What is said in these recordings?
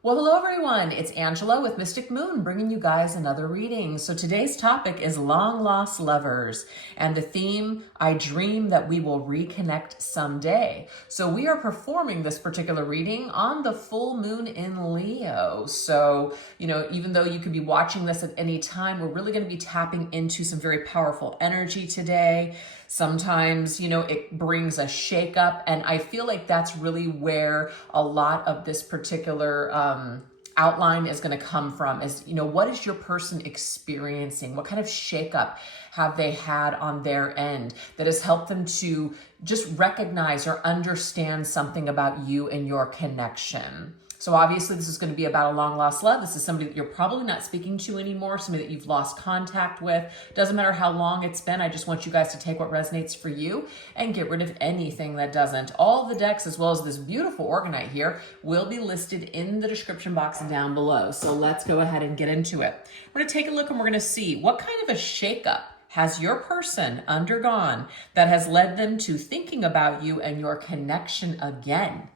Well, hello everyone. It's Angela with Mystic Moon bringing you guys another reading. So today's topic is long lost lovers and the theme, I dream that we will reconnect someday. So we are performing this particular reading on the full moon in Leo. So, even though you could be watching this at any time, we're really going to be tapping into some very powerful energy today. Sometimes, it brings a shakeup, and I feel like that's really where a lot of this particular outline is going to come from is, what is your person experiencing? What kind of shakeup have they had on their end that has helped them to just recognize or understand something about you and your connection? So obviously this is going to be about a long lost love. This is somebody that you're probably not speaking to anymore, somebody that you've lost contact with. Doesn't matter how long it's been. I just want you guys to take what resonates for you and get rid of anything that doesn't. All the decks, as well as this beautiful orgonite here, will be listed in the description box down below. So let's go ahead and get into it. We're going to take a look and we're going to see what kind of a shakeup has your person undergone that has led them to thinking about you and your connection again.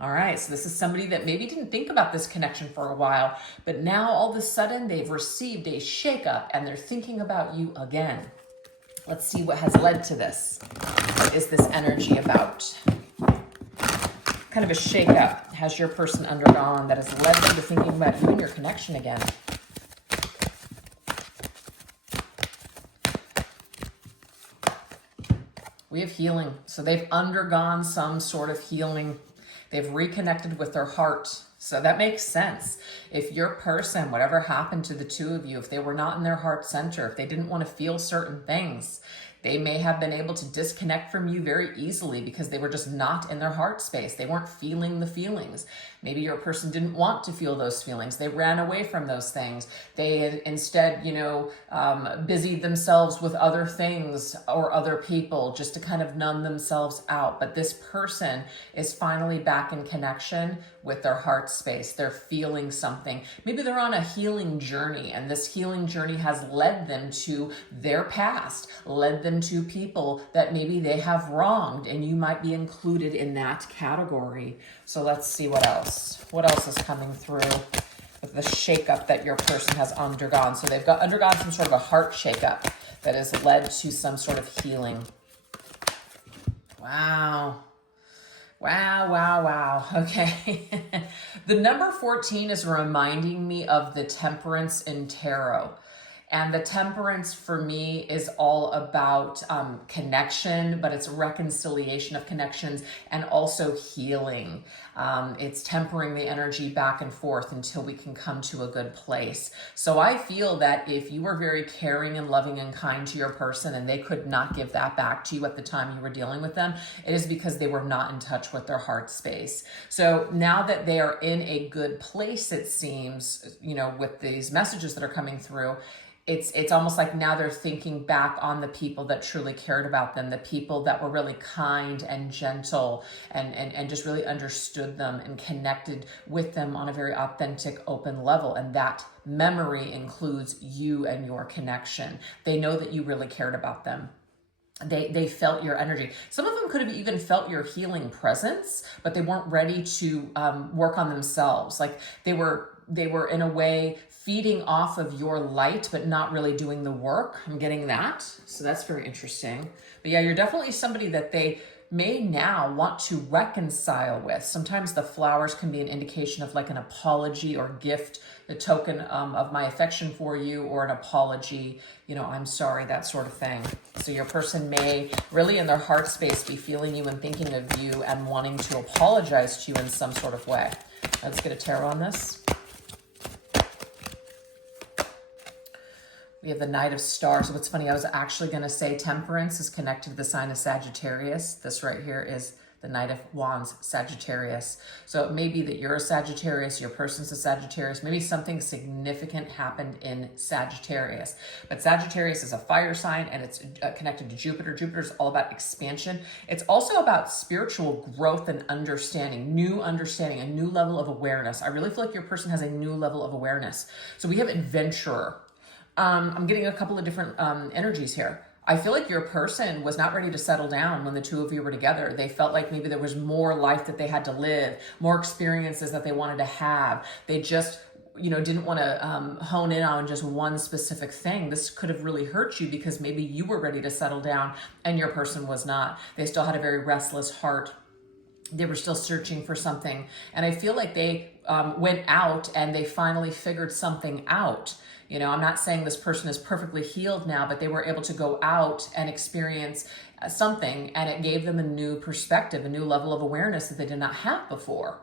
All right, so this is somebody that maybe didn't think about this connection for a while, but now all of a sudden they've received a shakeup and they're thinking about you again. Let's see what has led to this. What is this energy about? What kind of a shakeup has your person undergone that has led them to thinking about you and your connection again? We have healing. So they've undergone some sort of healing. They've reconnected with their heart. So that makes sense. If your person, whatever happened to the two of you, if they were not in their heart center, if they didn't want to feel certain things, they may have been able to disconnect from you very easily because they were just not in their heart space. They weren't feeling the feelings. Maybe your person didn't want to feel those feelings. They ran away from those things. They had instead, busied themselves with other things or other people just to kind of numb themselves out. But this person is finally back in connection with their heart space. They're feeling something. Maybe they're on a healing journey, and this healing journey has led them to their past, led them to people that maybe they have wronged, and you might be included in that category. So let's see what else. What else is coming through with the shakeup that your person has undergone? So they've undergone some sort of a heart shakeup that has led to some sort of healing. Wow. Wow, wow, wow. Okay. The number 14 is reminding me of the temperance in tarot. And the temperance for me is all about connection, but it's reconciliation of connections and also healing. It's tempering the energy back and forth until we can come to a good place. So I feel that if you were very caring and loving and kind to your person and they could not give that back to you at the time you were dealing with them, it is because they were not in touch with their heart space. So now that they are in a good place, it seems, with these messages that are coming through, it's almost like now they're thinking back on the people that truly cared about them, the people that were really kind and gentle and just really understood them and connected with them on a very authentic, open level. And that memory includes you and your connection. They know that you really cared about them. They felt your energy. Some of them could have even felt your healing presence, but they weren't ready to work on themselves. Like they were in a way feeding off of your light, but not really doing the work. I'm getting that. So that's very interesting. But yeah, you're definitely somebody that they may now want to reconcile with. Sometimes the flowers can be an indication of like an apology or gift, a token of my affection for you, or an apology, I'm sorry, that sort of thing. So your person may really in their heart space be feeling you and thinking of you and wanting to apologize to you in some sort of way. Let's get a tarot on this. We have the Knight of Stars. So what's funny, I was actually going to say temperance is connected to the sign of Sagittarius. This right here is the Knight of Wands, Sagittarius. So it may be that you're a Sagittarius, your person's a Sagittarius, maybe something significant happened in Sagittarius. But Sagittarius is a fire sign and it's connected to Jupiter. Jupiter is all about expansion. It's also about spiritual growth and understanding, a new level of awareness. I really feel like your person has a new level of awareness. So we have adventurer. I'm getting a couple of different energies here. I feel like your person was not ready to settle down when the two of you were together. They felt like maybe there was more life that they had to live, more experiences that they wanted to have. They just, didn't want to hone in on just one specific thing. This could have really hurt you because maybe you were ready to settle down and your person was not. They still had a very restless heart. They were still searching for something. And I feel like they went out and they finally figured something out. I'm not saying this person is perfectly healed now, but they were able to go out and experience something, and it gave them a new perspective, a new level of awareness that they did not have before.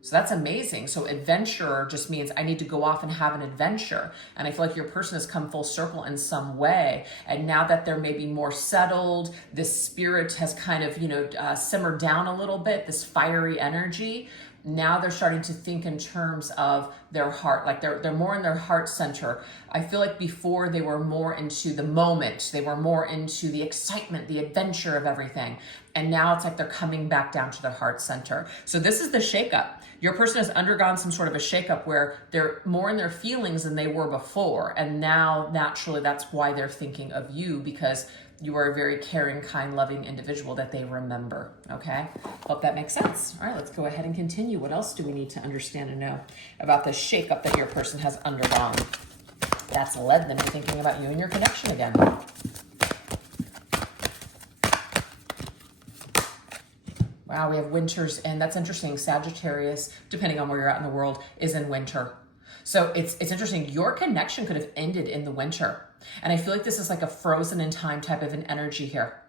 So that's amazing. So adventurer just means I need to go off and have an adventure. And I feel like your person has come full circle in some way. And now that they're maybe more settled, this spirit has kind of, simmered down a little bit, this fiery energy. Now they're starting to think in terms of their heart, like they're more in their heart center. I feel like before they were more into the moment, they were more into the excitement, the adventure of everything. And now it's like they're coming back down to their heart center. So this is the shakeup. Your person has undergone some sort of a shakeup where they're more in their feelings than they were before. And now naturally that's why they're thinking of you, because you are a very caring, kind, loving individual that they remember, okay? Hope that makes sense. All right, let's go ahead and continue. What else do we need to understand and know about the shakeup that your person has undergone that's led them to thinking about you and your connection again? Wow, we have winters, and that's interesting. Sagittarius, depending on where you're at in the world, is in winter. So it's interesting. Your connection could have ended in the winter. And I feel like this is like a frozen in time type of an energy here.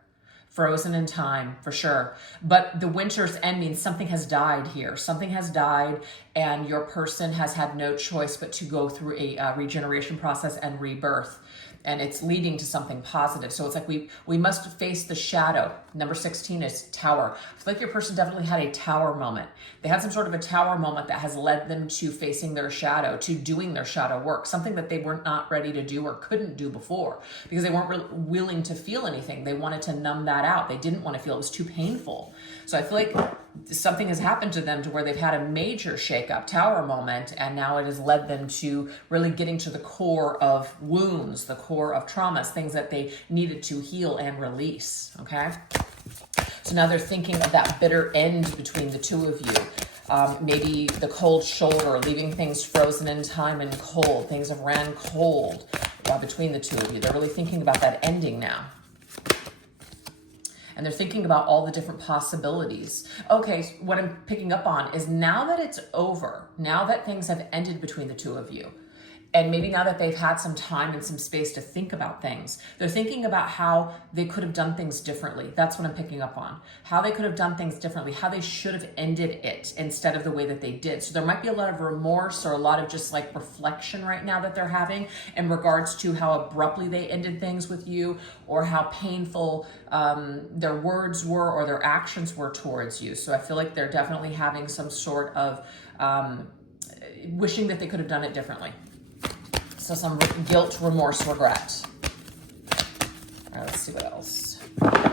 Frozen in time, for sure. But the winter's end means something has died here. Something has died, and your person has had no choice but to go through a regeneration process and rebirth. And it's leading to something positive. So it's like we must face the shadow. Number 16 is tower. I feel like your person definitely had a tower moment. They had some sort of a tower moment that has led them to facing their shadow, to doing their shadow work, something that they were not ready to do or couldn't do before because they weren't willing to feel anything. They wanted to numb that out. They didn't want to feel it. It was too painful. So I feel like something has happened to them to where they've had a major shakeup, tower moment, and now it has led them to really getting to the core of wounds, the core of traumas, things that they needed to heal and release, okay? So now they're thinking of that bitter end between the two of you. Maybe the cold shoulder, leaving things frozen in time and cold. Things have ran cold between the two of you. They're really thinking about that ending now. And they're thinking about all the different possibilities. Okay, so what I'm picking up on is now that it's over, now that things have ended between the two of you, and maybe now that they've had some time and some space to think about things, they're thinking about how they could have done things differently. That's what I'm picking up on. How they could have done things differently, how they should have ended it instead of the way that they did. So there might be a lot of remorse or a lot of just like reflection right now that they're having in regards to how abruptly they ended things with you, or how painful their words were or their actions were towards you. So I feel like they're definitely having some sort of wishing that they could have done it differently. So some guilt, remorse, regret. All right, let's see what else.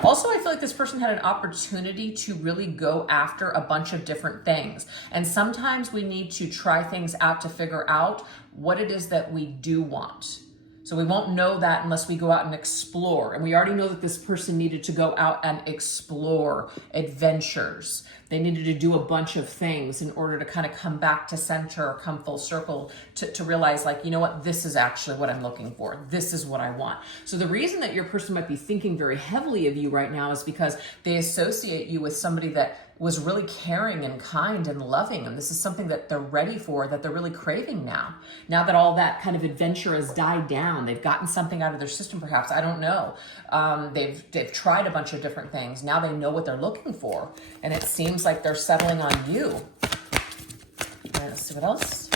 Also, I feel like this person had an opportunity to really go after a bunch of different things. And sometimes we need to try things out to figure out what it is that we do want. So we won't know that unless we go out and explore. And we already know that this person needed to go out and explore adventures. They needed to do a bunch of things in order to kind of come back to center or come full circle to realize, like, you know what, this is actually what I'm looking for. This is what I want. So the reason that your person might be thinking very heavily of you right now is because they associate you with somebody that was really caring and kind and loving. And this is something that they're ready for, that they're really craving now. Now that all that kind of adventure has died down, they've gotten something out of their system perhaps, I don't know. They've tried a bunch of different things. Now they know what they're looking for. And it seems like they're settling on you. All right, let's see what else.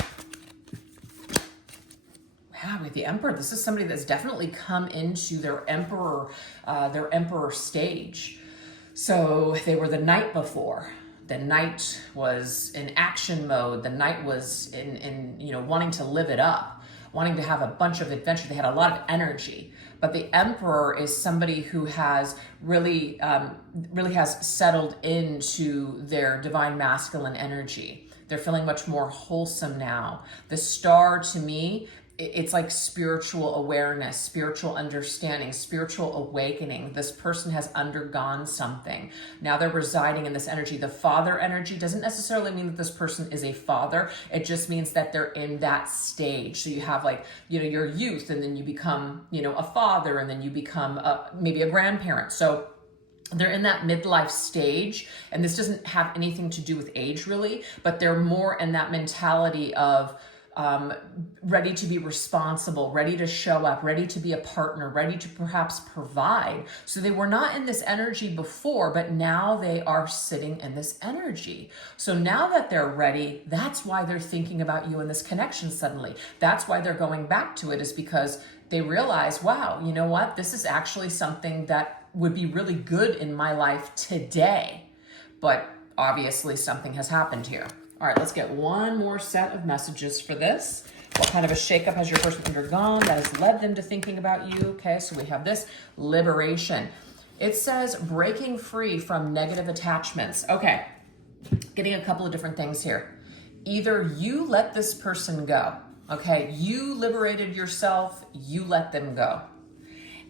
Wow, with the Emperor, this is somebody that's definitely come into their emperor stage. So they were the Knight before. The Knight was in action mode. The Knight was in wanting to live it up, wanting to have a bunch of adventure. They had a lot of energy. But the Emperor is somebody who has really has settled into their divine masculine energy. They're feeling much more wholesome now. The Star, to me, it's like spiritual awareness, spiritual understanding, spiritual awakening. This person has undergone something. Now they're residing in this energy. The father energy doesn't necessarily mean that this person is a father. It just means that they're in that stage. So you have like, your youth, and then you become, a father, and then you become maybe a grandparent. So they're in that midlife stage, and this doesn't have anything to do with age really, but they're more in that mentality of ready to be responsible, ready to show up, ready to be a partner, ready to perhaps provide. So they were not in this energy before, but now they are sitting in this energy. So now that they're ready, that's why they're thinking about you in this connection suddenly. That's why they're going back to it, is because they realize, wow, you know what? This is actually something that would be really good in my life today. But obviously something has happened here. All right, let's get one more set of messages for this. What kind of a shakeup has your person undergone that has led them to thinking about you? Okay, so we have this liberation. It says breaking free from negative attachments. Okay, getting a couple of different things here. Either you let this person go, okay? You liberated yourself, you let them go.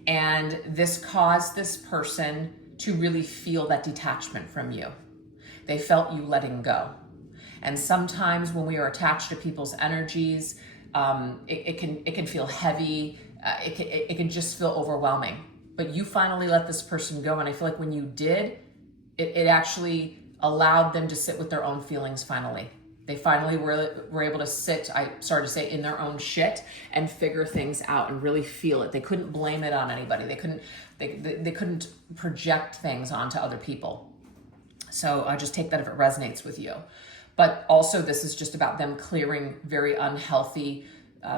And this caused this person to really feel that detachment from you. They felt you letting go. And sometimes when we are attached to people's energies, it can feel heavy. It can just feel overwhelming. But you finally let this person go, and I feel like when you did, it actually allowed them to sit with their own feelings finally. They finally were able to sit, in their own shit and figure things out and really feel it. They couldn't blame it on anybody. They couldn't project things onto other people. So I just take that if it resonates with you. But also this is just about them clearing very unhealthy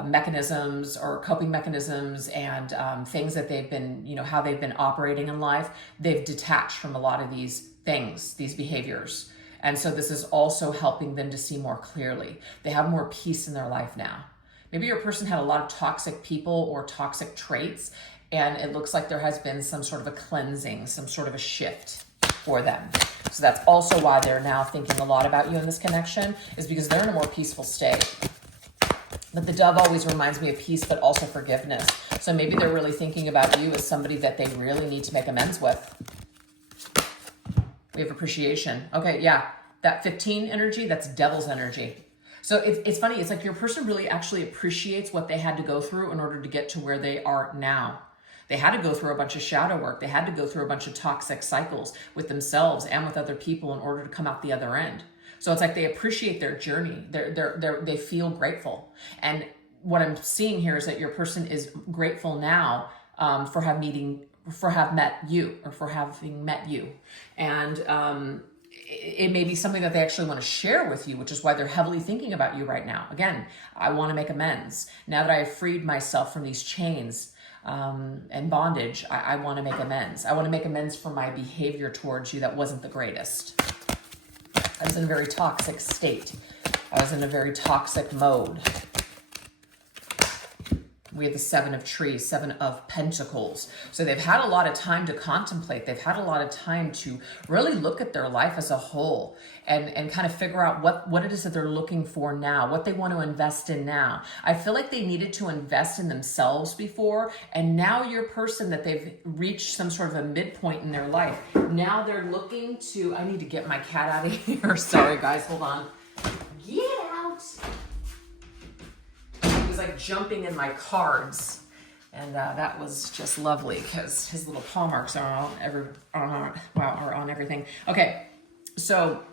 mechanisms or coping mechanisms and things that they've been, how they've been operating in life. They've detached from a lot of these things, these behaviors. And so this is also helping them to see more clearly. They have more peace in their life now. Maybe your person had a lot of toxic people or toxic traits, and it looks like there has been some sort of a cleansing, some sort of a shift for them. So that's also why they're now thinking a lot about you in this connection, is because they're in a more peaceful state. But the dove always reminds me of peace, but also forgiveness. So maybe they're really thinking about you as somebody that they really need to make amends with. We have appreciation. Okay, yeah, that 15 energy, that's devil's energy. So it's funny, it's like your person really actually appreciates what they had to go through in order to get to where they are now. They had to go through a bunch of shadow work. They had to go through a bunch of toxic cycles with themselves and with other people in order to come out the other end. So it's like they appreciate their journey. They feel grateful. And what I'm seeing here is that your person is grateful now for having met you. And it may be something that they actually want to share with you, which is why they're heavily thinking about you right now. Again, I want to make amends. Now that I have freed myself from these chains and bondage, I want to make amends. I want to make amends for my behavior towards you that wasn't the greatest. I was in a very toxic state. I was in a very toxic mode. We have the 7 of trees, 7 of pentacles. So they've had a lot of time to contemplate. They've had a lot of time to really look at their life as a whole and kind of figure out what it is that they're looking for now, what they want to invest in now. I feel like they needed to invest in themselves before, and now your person that they've reached some sort of a midpoint in their life, now they're looking to, I need to get my cat out of here. Sorry guys, hold on. Get out. Was like jumping in my cards, and that was just lovely because his little paw marks are on everything. Okay, so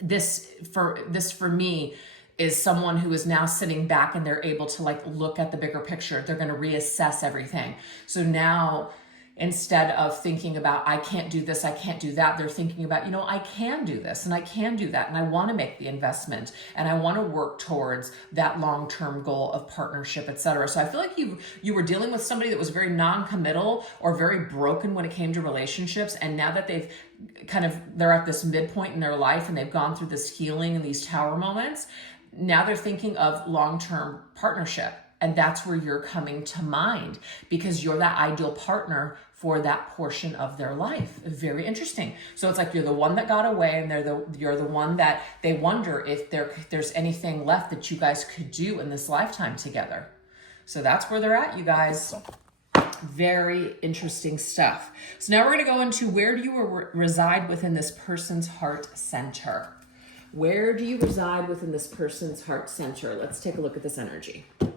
this for me is someone who is now sitting back and they're able to like look at the bigger picture. They're going to reassess everything. So now, instead of thinking about, I can't do this, I can't do that, they're thinking about, I can do this and I can do that, and I want to make the investment and I want to work towards that long-term goal of partnership, etc. So I feel like you were dealing with somebody that was very non-committal or very broken when it came to relationships, and now that they're at this midpoint in their life and they've gone through this healing and these tower moments, now they're thinking of long-term partnership. And that's where you're coming to mind, because you're that ideal partner for that portion of their life. Very interesting. So it's like you're the one that got away, and you're the one that they wonder if there's anything left that you guys could do in this lifetime together. So that's where they're at, you guys. Very interesting stuff. So now we're going to go into where do you reside within this person's heart center? Where do you reside within this person's heart center? Let's take a look at this energy. Okay.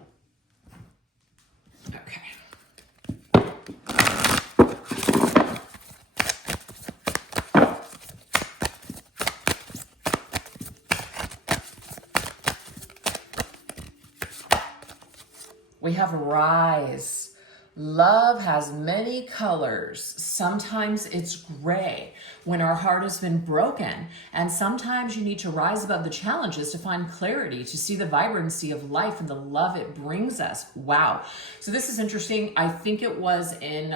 We have rise. Love has many colors. Sometimes it's gray when our heart has been broken. And sometimes you need to rise above the challenges to find clarity, to see the vibrancy of life and the love it brings us. Wow. So this is interesting. I think it was in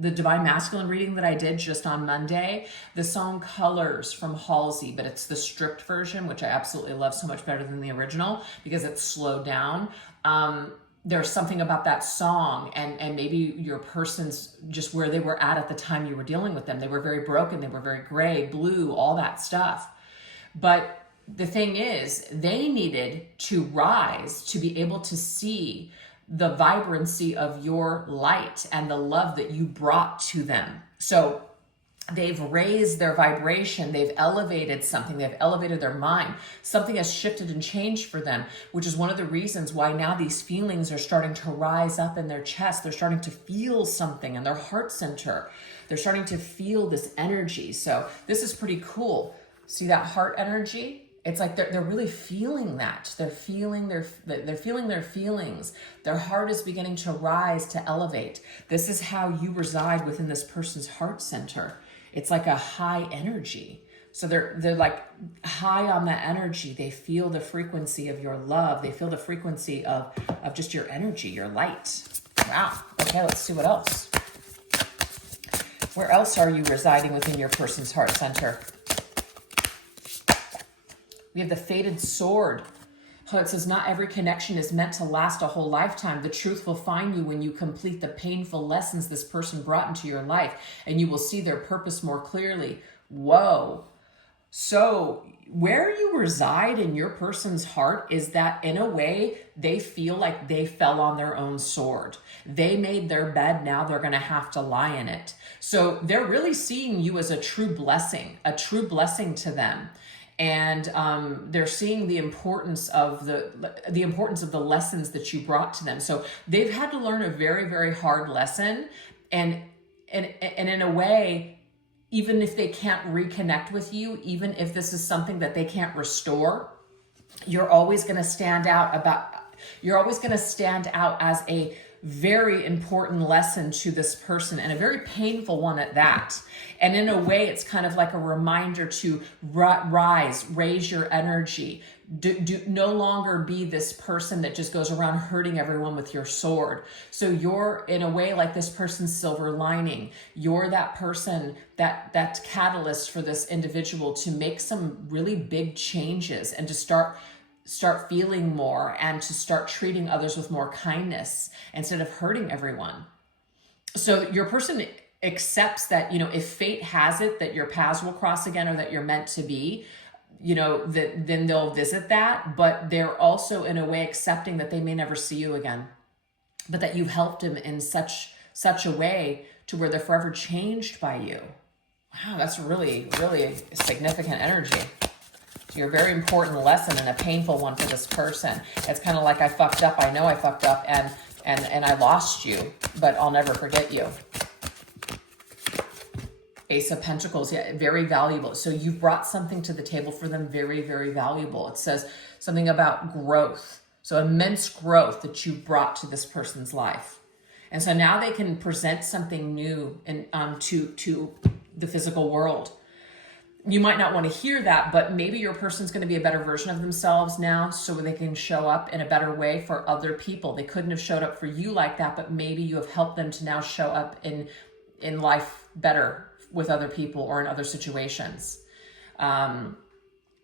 the Divine Masculine reading that I did just on Monday, the song Colors from Halsey, but it's the stripped version, which I absolutely love so much better than the original because it's slowed down. There's something about that song and maybe your person's just where they were at the time you were dealing with them. They were very broken. They were very gray, blue, all that stuff. But the thing is, they needed to rise to be able to see the vibrancy of your light and the love that you brought to them. So they've raised their vibration, they've elevated something, they've elevated their mind. Something has shifted and changed for them, which is one of the reasons why now these feelings are starting to rise up in their chest. They're starting to feel something in their heart center. They're starting to feel this energy. So this is pretty cool. See that heart energy? It's like they're really feeling that. They're feeling their feelings. Their heart is beginning to rise, to elevate. This is how you reside within this person's heart center. It's like a high energy. So they're like high on that energy. They feel the frequency of your love. They feel the frequency of just your energy, your light. Wow. Okay, let's see what else. Where else are you residing within your person's heart center? We have the Fated Sword. It says, not every connection is meant to last a whole lifetime. The truth will find you when you complete the painful lessons this person brought into your life, and you will see their purpose more clearly. Whoa. So where you reside in your person's heart is that in a way they feel like they fell on their own sword. They made their bed, now they're going to have to lie in it. So they're really seeing you as a true blessing to them. And they're seeing the importance of the lessons that you brought to them. So they've had to learn a very, very hard lesson. And in a way, even if they can't reconnect with you, even if this is something that they can't restore, you're always going to stand out as a very important lesson to this person, and a very painful one at that. And in a way, it's kind of like a reminder to raise your energy. Do no longer be this person that just goes around hurting everyone with your sword. So you're in a way like this person's silver lining. You're that person, that catalyst for this individual to make some really big changes and to start feeling more and to start treating others with more kindness instead of hurting everyone. So your person accepts that, if fate has it that your paths will cross again or that you're meant to be, then they'll visit that. But they're also in a way accepting that they may never see you again, but that you've helped them in such a way to where they're forever changed by you. Wow, that's really, really significant energy. You're a very important lesson and a painful one for this person. It's kind of like I fucked up. I know I fucked up and I lost you, but I'll never forget you. Ace of Pentacles, yeah, very valuable. So you've brought something to the table for them, very, very valuable. It says something about growth. So immense growth that you brought to this person's life. And so now they can present something new to the physical world. You might not want to hear that, but maybe your person's going to be a better version of themselves now so they can show up in a better way for other people. They couldn't have showed up for you like that, but maybe you have helped them to now show up in life better with other people or in other situations.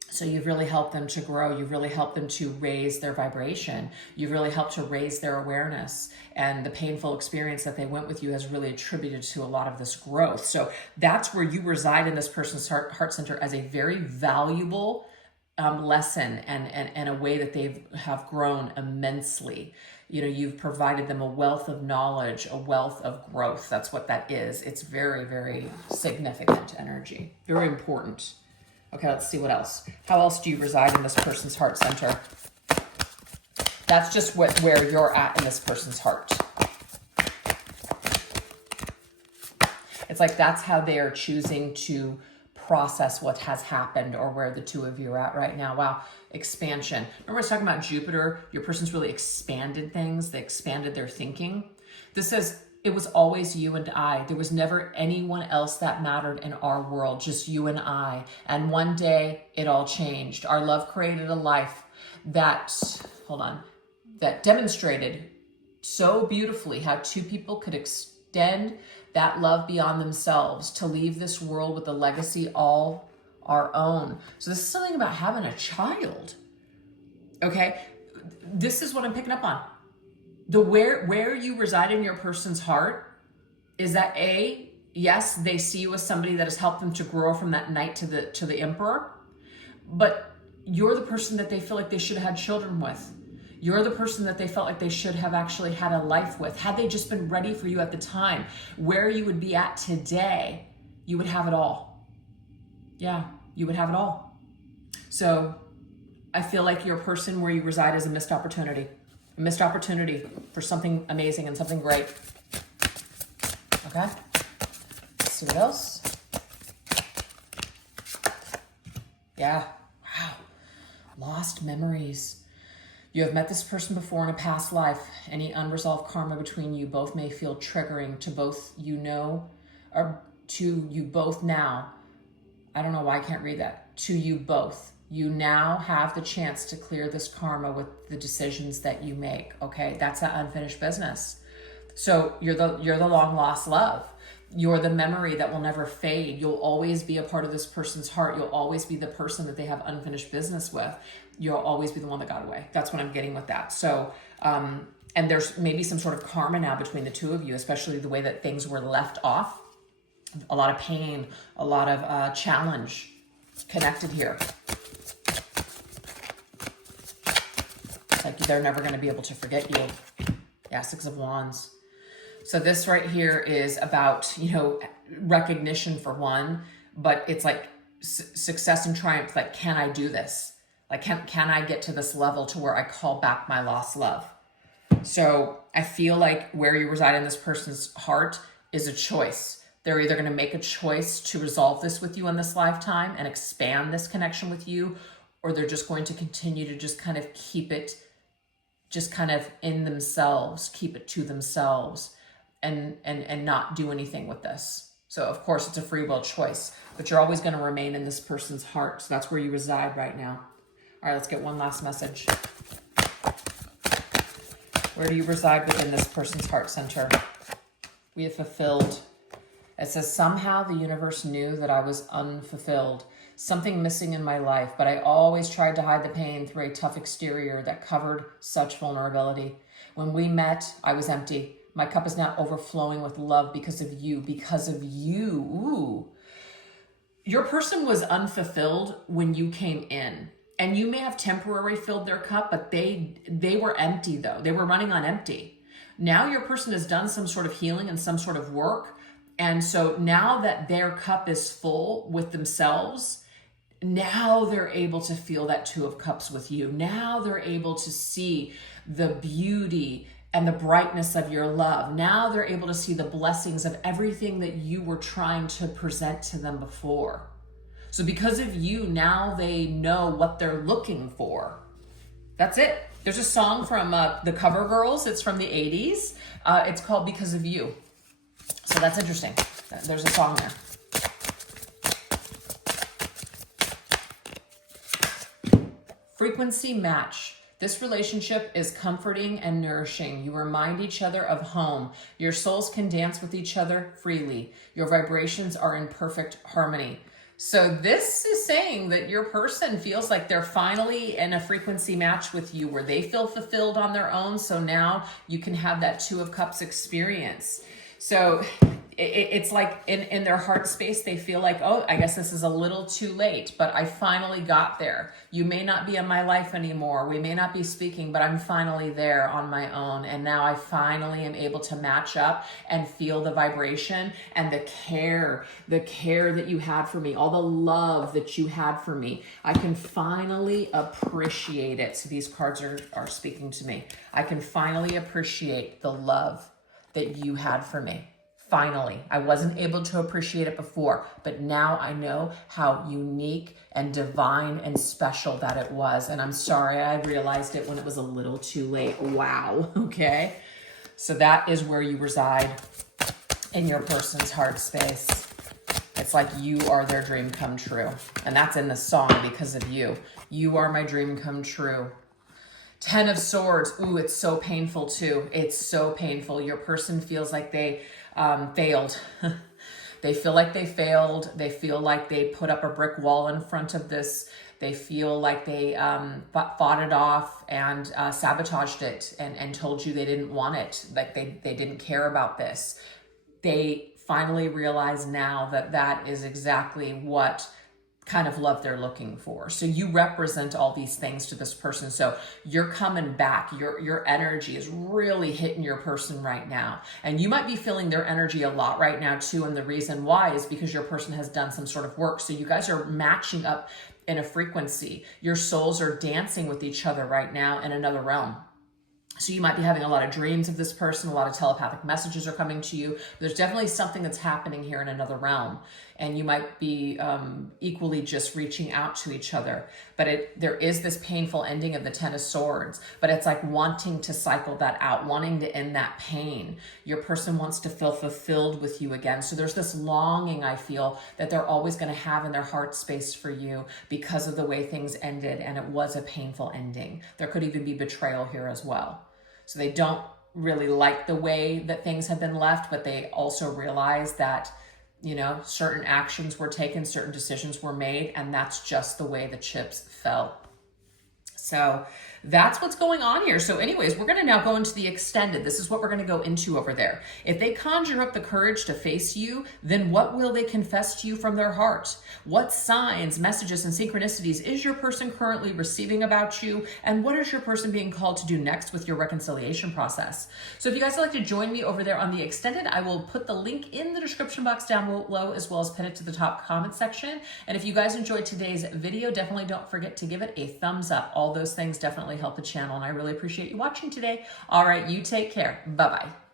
So you've really helped them to grow. You've really helped them to raise their vibration. You've really helped to raise their awareness. And the painful experience that they went with you has really attributed to a lot of this growth. So that's where you reside in this person's heart center as a very valuable lesson and a way that they have grown immensely. You know, you've provided them a wealth of knowledge, a wealth of growth. That's what that is. It's very, very significant energy, very important. Okay, let's see what else. How else do you reside in this person's heart center? That's just where you're at in this person's heart. It's like that's how they are choosing to process what has happened, or where the two of you are at right now. Wow, expansion. Remember I was talking about Jupiter? Your person's really expanded things. They expanded their thinking. This says, it was always you and I. There was never anyone else that mattered in our world, just you and I. And one day it all changed. Our love created a life that, that demonstrated so beautifully how two people could extend that love beyond themselves to leave this world with a legacy all our own. So this is something about having a child. Okay, this is what I'm picking up on. The where you reside in your person's heart is that yes, they see you as somebody that has helped them to grow from that knight to the emperor, but you're the person that they feel like they should have had children with. You're the person that they felt like they should have actually had a life with. Had they just been ready for you at the time, where you would be at today, you would have it all. Yeah, you would have it all. So I feel like your person where you reside is a missed opportunity for something amazing and something great. Okay, let's see what else. Yeah, wow, lost memories. You have met this person before in a past life. Any unresolved karma between you both may feel triggering to both you know, or to you both now. I don't know why I can't read that. To you both. You now have the chance to clear this karma with the decisions that you make. Okay, that's that unfinished business. So you're the long lost love. You're the memory that will never fade. You'll always be a part of this person's heart. You'll always be the person that they have unfinished business with. You'll always be the one that got away. That's what I'm getting with that. So, and there's maybe some sort of karma now between the two of you, especially the way that things were left off. A lot of pain, a lot of challenge connected here. It's like they're never going to be able to forget you. Yeah, Six of Wands. So this right here is about, you know, recognition for one, but it's like success and triumph. Like, can I do this? Like, can I get to this level to where I call back my lost love? So I feel like where you reside in this person's heart is a choice. They're either going to make a choice to resolve this with you in this lifetime and expand this connection with you, or they're just going to continue to just kind of keep it just kind of in themselves, keep it to themselves, and not do anything with this. So of course it's a free will choice, but you're always going to remain in this person's heart. So that's where you reside right now. All right, let's get one last message. Where do you reside within this person's heart center? We have fulfilled. It says, somehow the universe knew that I was unfulfilled, something missing in my life, but I always tried to hide the pain through a tough exterior that covered such vulnerability. When we met, I was empty. My cup is now overflowing with love because of you, Ooh. Your person was unfulfilled when you came in. And you may have temporarily filled their cup, but they were empty though. They were running on empty. Now your person has done some sort of healing and some sort of work. And so now that their cup is full with themselves, now they're able to feel that Two of Cups with you. Now they're able to see the beauty and the brightness of your love. Now they're able to see the blessings of everything that you were trying to present to them before. So because of you, now they know what they're looking for. That's it. There's a song from the Cover Girls. It's from the 80s. It's called Because of You. So that's interesting. There's a song there. Frequency match. This relationship is comforting and nourishing. You remind each other of home. Your souls can dance with each other freely. Your vibrations are in perfect harmony. So this is saying that your person feels like they're finally in a frequency match with you where they feel fulfilled on their own. So now you can have that Two of Cups experience. So it's like in their heart space, they feel like, oh, I guess this is a little too late, but I finally got there. You may not be in my life anymore. We may not be speaking, but I'm finally there on my own. And now I finally am able to match up and feel the vibration and the care that you had for me, all the love that you had for me. I can finally appreciate it. So these cards are speaking to me. I can finally appreciate the love that you had for me. Finally, I wasn't able to appreciate it before, but now I know how unique and divine and special that it was. And I'm sorry I realized it when it was a little too late. Wow. Okay. So that is where you reside in your person's heart space. It's like you are their dream come true. And that's in the song because of you. You are my dream come true. 10 of Swords. Ooh, it's so painful too. It's so painful. Your person feels like they failed. They feel like they failed. They feel like they put up a brick wall in front of this. They feel like they fought it off and sabotaged it and told you they didn't want it. Like they didn't care about this. They finally realize now that that is exactly what kind of love they're looking for. So you represent all these things to this person. So you're coming back. Your energy is really hitting your person right now. And you might be feeling their energy a lot right now too. And the reason why is because your person has done some sort of work. So you guys are matching up in a frequency. Your souls are dancing with each other right now in another realm. So you might be having a lot of dreams of this person. A lot of telepathic messages are coming to you. There's definitely something that's happening here in another realm. And you might be equally just reaching out to each other. But there is this painful ending of the 10 of Swords. But it's like wanting to cycle that out, wanting to end that pain. Your person wants to feel fulfilled with you again. So there's this longing, I feel, that they're always going to have in their heart space for you because of the way things ended. And it was a painful ending. There could even be betrayal here as well. So they don't really like the way that things have been left, but they also realize that, you know, certain actions were taken, certain decisions were made, and that's just the way the chips fell. So that's what's going on here. So anyways, we're going to now go into the extended. This is what we're going to go into over there. If they conjure up the courage to face you, then what will they confess to you from their heart? What signs, messages, and synchronicities is your person currently receiving about you? And what is your person being called to do next with your reconciliation process? So if you guys would like to join me over there on the extended, I will put the link in the description box down below, as well as pin it to the top comment section. And if you guys enjoyed today's video, definitely don't forget to give it a thumbs up. All those things definitely help the channel, and I really appreciate you watching today. All right, you take care. Bye-bye.